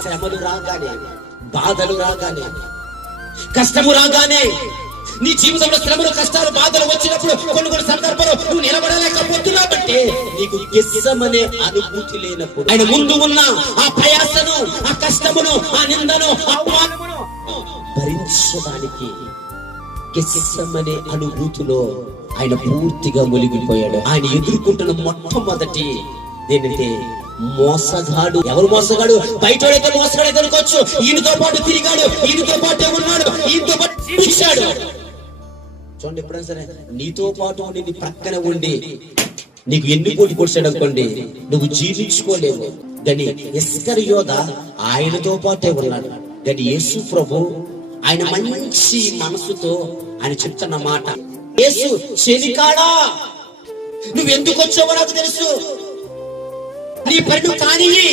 శ్రమలు రాగానే బాధలు రాగానే కష్టము రాగానే నీ జీవితంలో శ్రమలు కష్టాలు బాధలు వచ్చినప్పుడు కొన్ని కొన్ని సందర్భాలు నువ్వు నిలబడలేకపోతున్నావంటే నీకు ఇష్టమనే అనుభూతి లేనప్పుడు ఆయన ముందు ఉన్న ఆ ప్రయాసను ఆ కష్టమును ఆ నిందను ఆ అవమానమును భరించడానికి కిస్సమనే అనుభూతిలో ఆయన పూర్తిగా మునిగిపోయాడు. ఆయన ఎదుర్కొంటున్న మొట్టమొదటి దేనితే మోసగాడు. ఎవరు మోసగాడు? బయట మోసగాడు అనుకోవచ్చు ఈయనతో పాటు తిరిగాడు. ఈయనతో పాటే ఉన్నాడు. ఈయనతో పాటు జీవించాడు చూడండి ఎప్పుడైనా సరే నీతో పాటు ఉండి నీ ప్రక్కన ఉండి నీకు ఎన్ని కోటి పొడిచాడు అనుకోండి నువ్వు జీవించుకోలేవు. దాని ఎస్కర్ యోధ ఆయనతో పాటే ఉన్నాడు. దాని యేసు ప్రభు ఆయన మంచి మనసుతో ఆయన చెప్తున్న మాట. యేసు చెలికాడా నువ్వు ఎందుకు వచ్చావో నాకు తెలుసు. నీ పని నువ్వు కానియ్యి